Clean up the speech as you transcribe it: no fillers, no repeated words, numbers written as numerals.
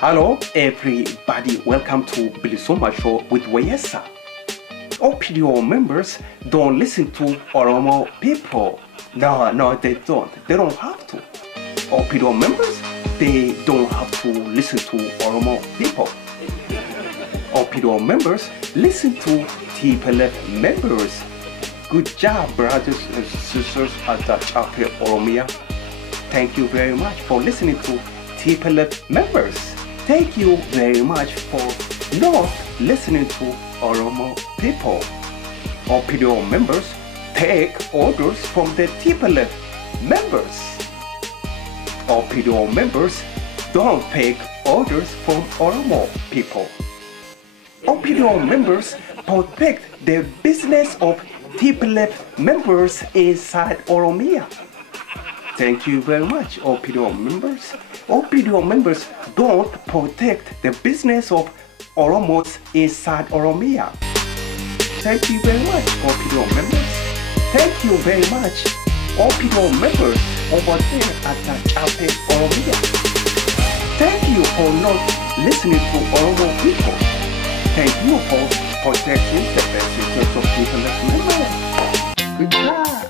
Hello everybody, welcome to bilisummaashow with Wayesa. OPDO members don't listen to Oromo people. No, they don't. They don't have to. OPDO members, they don't have to listen to Oromo people. OPDO members listen to TPLF members. Good job, brothers and sisters at the chapter Oromia. Thank you very much for listening to TPLF members. Thank you very much for not listening to Oromo people. OPDO members take orders from the TPLF members. OPDO members don't take orders from Oromo people. OPDO members protect the business of TPLF members inside Oromia. Thank you very much, OPDO members. OPDO members don't protect the business of Oromos inside Oromia. Thank you very much, OPDO members. Thank you very much, OPDO members over there at the chapter Oromia. Thank you for not listening to Oromo people. Thank you for protecting the best interests of TPLF members. Good job.